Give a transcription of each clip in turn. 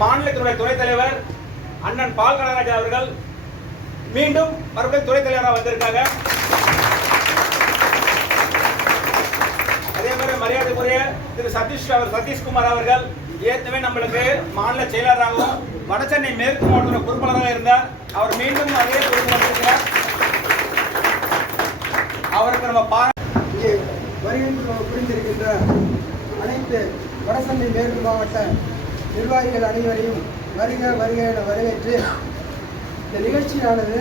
மாநிலத்தினுடைய துணைத் தலைவர் அண்ணன் பால் கனகராஜ் அவர்கள் மீண்டும் மறுபடியும் துணைத் தலைவராக வந்திருக்காங்க. அதே மாதிரி மரியாதைக்குரிய திரு சதீஷ்குமார் அவர்கள் ஏற்கனவே நம்மளுக்கு மாநில செயலராகவும் வடசென்னை மேற்கு மாவட்ட பொறுப்பாளராக இருந்தார். அவர் மீண்டும் அதே பொறுப்பில் அவருக்கு நம்ம இங்கே புரிந்திருக்கின்ற அனைத்து வடசென்னை மேற்கு மாவட்ட நிர்வாகிகள் அனைவரையும் வருக வருக என வரவேற்று இந்த நிகழ்ச்சியானது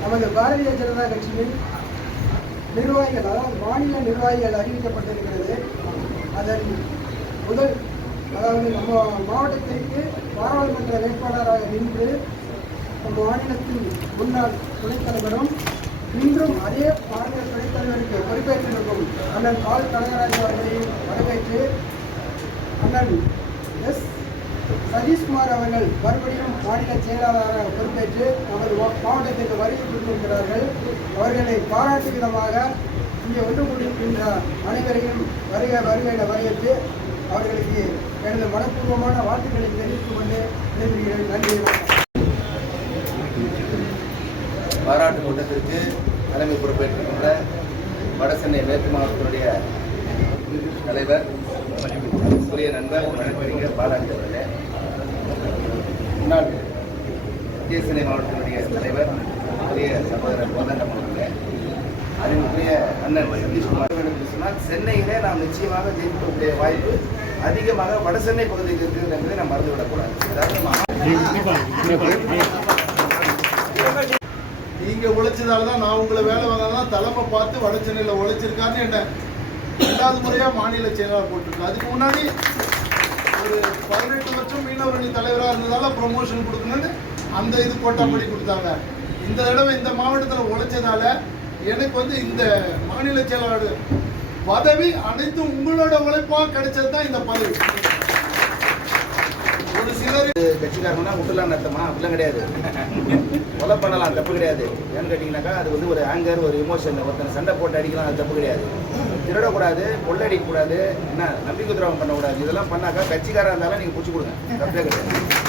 நமது பாரதிய ஜனதா கட்சியின் நிர்வாகிகள், அதாவது மாநில நிர்வாகிகள் அறிவிக்கப்பட்டிருக்கிறது. அதன் முதல், அதாவது நம்ம மாவட்டத்திற்கு பாராளுமன்ற வேட்பாளராக நின்று நம்ம மாநிலத்தின் முன்னாள் துணைத் தலைவரும் இன்றும் அதே மாநில துணைத் தலைவருக்கு பொறுப்பேற்றிருக்கும் அண்ணன் பால் கனகராஜ் அவர்களையும் வரவேற்று அண்ணன் எஸ் சதீஷ்குமார் அவர்கள் மறுபடியும் மாநில செயலாளராக பொறுப்பேற்று நமது மாவட்டத்திற்கு வருகை கொண்டிருக்கிறார்கள். அவர்களை பாராட்டு விதமாக இங்கே ஒன்று கூடியிருக்கின்ற அனைவரையும் வருக வருக என வரவேற்று அவர்களுக்கு எனது மனப்பூர்வமான வாழ்த்துக்களை தெரிவித்துக் கொண்டு விடைபெறுகிறேன். நன்றி. பாராட்டு கூட்டத்திற்கு தலைமை பொறுப்பேற்றுக்கொண்ட வடசென்னை மேற்கு மாவட்டத்தினுடைய தலைவர் புரிய நண்பர் வழக்கறிஞர் பாலாஜி அவர்களே, முன்னாள் மத்திய சென்னை மாவட்டத்தினுடைய தலைவர் புரிய சகோதரர் கோதண்டம் அவர்களே, அதனுடைய அண்ணன் சதீஷ்குமார் என்று சொன்னால் சென்னையிலே நாம் நிச்சயமாக ஜெயிக்கக்கூடிய வாய்ப்பு அதிகமாக வடசென்னை பகுதியில் இருக்கிறது என்பதை நாம் மறந்துவிடக்கூடாது. அதாவது நீங்க உழைச்சதால தான் நான் உங்களை வேலை வந்தால்தான் தலைமை பார்த்து வட சென்னையில் உழைச்சிருக்காருன்னு என்ன 2வது முறையாக மாநில செயலாளர் போட்டிருக்கேன். அதுக்கு முன்னாடி ஒரு 18 வருஷம் மீனவரணி தலைவராக இருந்ததால ப்ரொமோஷன் கொடுக்கணும்னு அந்த இது கோட்டாப்படி கொடுத்தாங்க. இந்த தடவை இந்த மாவட்டத்தில் உழைச்சதால எனக்கு இந்த மாநில செயலாளர் பதவி அனைத்தும் உங்களோட உழைப்பாக கிடைச்சது தான் இந்த பதவி. ஒரு சிலர் கட்சிக்காரங்கன்னா விட்டுலாம் நடத்தமா அப்படிலாம் கிடையாது, கொலை பண்ணலாம், தப்பு கிடையாது. ஏன்னு கேட்டிங்கனாக்கா அது ஒரு ஆங்கர், ஒரு இமோஷன், ஒருத்தனை சண்டை போட்டு அடிக்கலாம், அது தப்பு கிடையாது. திருடக்கூடாது, கொள்ளடிக்கக்கூடாது, என்ன நம்பிக்கை துரோகம் பண்ணக்கூடாது. இதெல்லாம் பண்ணாக்கா கட்சிக்காரன் இருந்தாலும் நீங்கள் பிடிச்சி கொடுங்க, தப்பே கிடையாது.